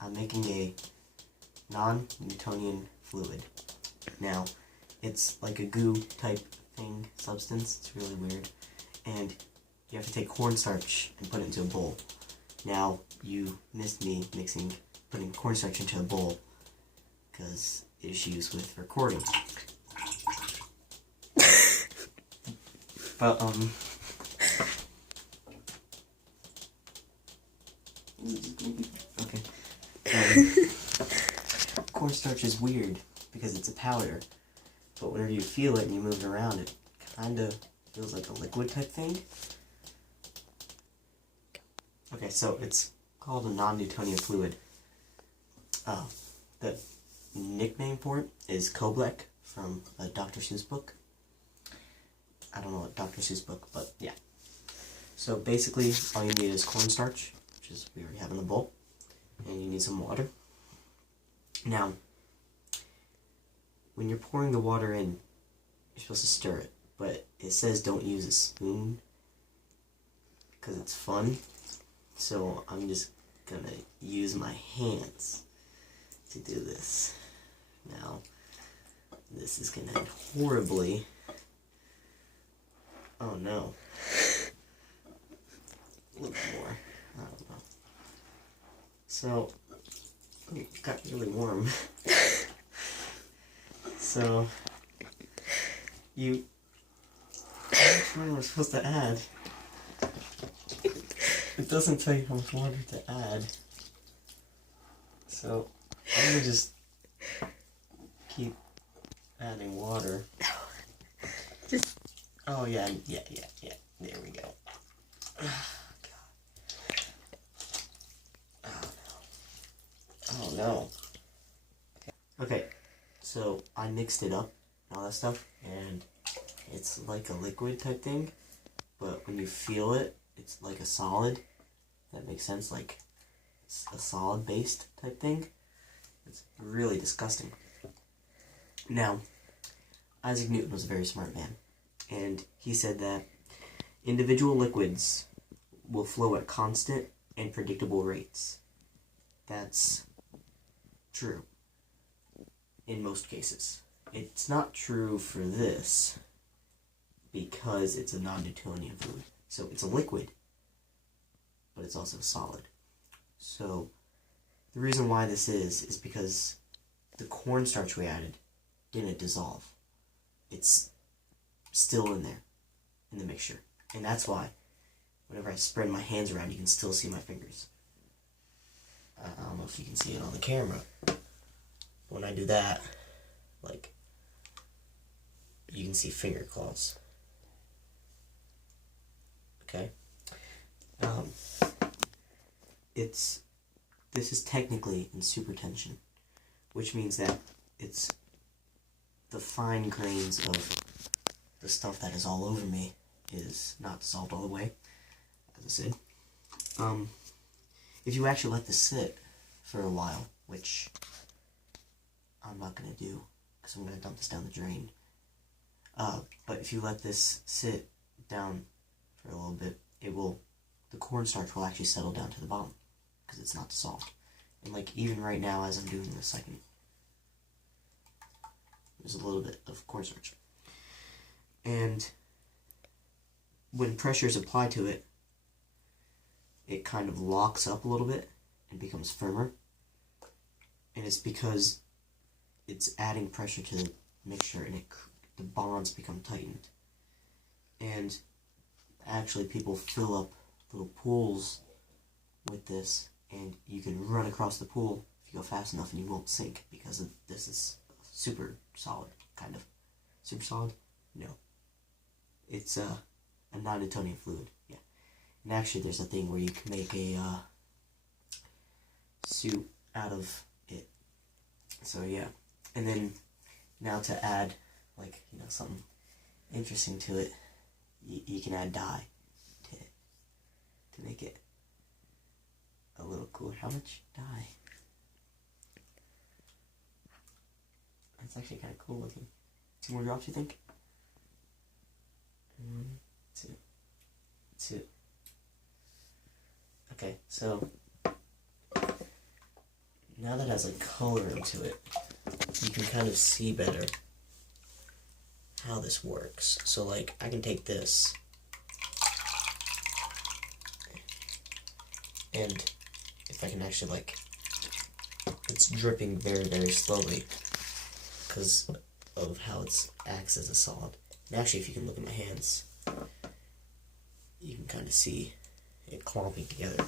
I'm making a non-Newtonian fluid. Now, it's like a goo type thing, substance. It's really weird. And you have to take cornstarch and put it into a bowl. Now, you missed me putting cornstarch into a bowl because issues with recording. But, okay. Cornstarch is weird because it's a powder, but whenever you feel it and you move it around, it kind of feels like a liquid type thing. Okay, so it's called a non-Newtonian fluid. The nickname for it is Koblek from a Dr. Seuss book. I don't know what Dr. Seuss book, but yeah. So basically, all you need is cornstarch, which is we already have in the bowl, and you need some water. Now, when you're pouring the water in, you're supposed to stir it, but it says don't use a spoon because it's fun. So I'm just gonna use my hands to do this. Now, this is gonna end horribly. Oh no. A little more. I don't know. So, it got really warm. So, how much water am I supposed to add? It doesn't tell you how much water to add. So, I'm gonna just keep adding water. Oh yeah. There we go. Oh no. Okay, so I mixed it up and all that stuff, and it's like a liquid type thing, but when you feel it, it's like a solid. That makes sense, like it's a solid based type thing. It's really disgusting. Now, Isaac Newton was a very smart man, and he said that individual liquids will flow at constant and predictable rates. That's true in most cases. It's not true for this because it's a non-Newtonian fluid. So it's a liquid, but it's also solid. So the reason why this is because the cornstarch we added didn't dissolve. It's still in there, in the mixture. And that's why whenever I spread my hands around, you can still see my fingers. I don't know if you can see it on the camera. When I do that, like, you can see finger claws. Okay? This is technically in supertension, which means that it's the fine grains of the stuff that is all over me is not dissolved all the way, as I said. If you actually let this sit for a while, which I'm not going to do, because I'm going to dump this down the drain, but if you let this sit down for a little bit, the cornstarch will actually settle down to the bottom, because it's not dissolved. And like, even right now as I'm doing this, there's a little bit of cornstarch. And when pressure is applied to it, it kind of locks up a little bit and becomes firmer. And it's because it's adding pressure to the mixture, and the bonds become tightened. And actually people fill up little pools with this, and you can run across the pool if you go fast enough and you won't sink, because this is super solid, kind of. Super solid? No. It's a non-Newtonian fluid, yeah. And actually there's a thing where you can make a soup out of it. So yeah. And then now to add, like, something interesting to it, you can add dye to it to make it a little cooler. How much dye? That's actually kind of cool looking. 2 more drops, you think? 1, 2, 2. Okay, so now that it has like color into it, you can kind of see better how this works. So like, I can take this, and if I can actually like, it's dripping very, very slowly because of how it acts as a solid. And actually, if you can look at my hands, you can kind of see it clumping together.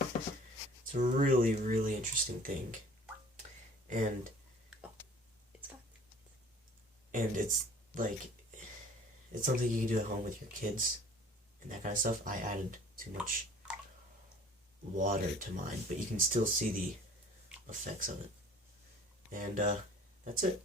It's a really, really interesting thing. And it's like, it's something you can do at home with your kids and that kind of stuff. I added too much water to mine, but you can still see the effects of it. And that's it.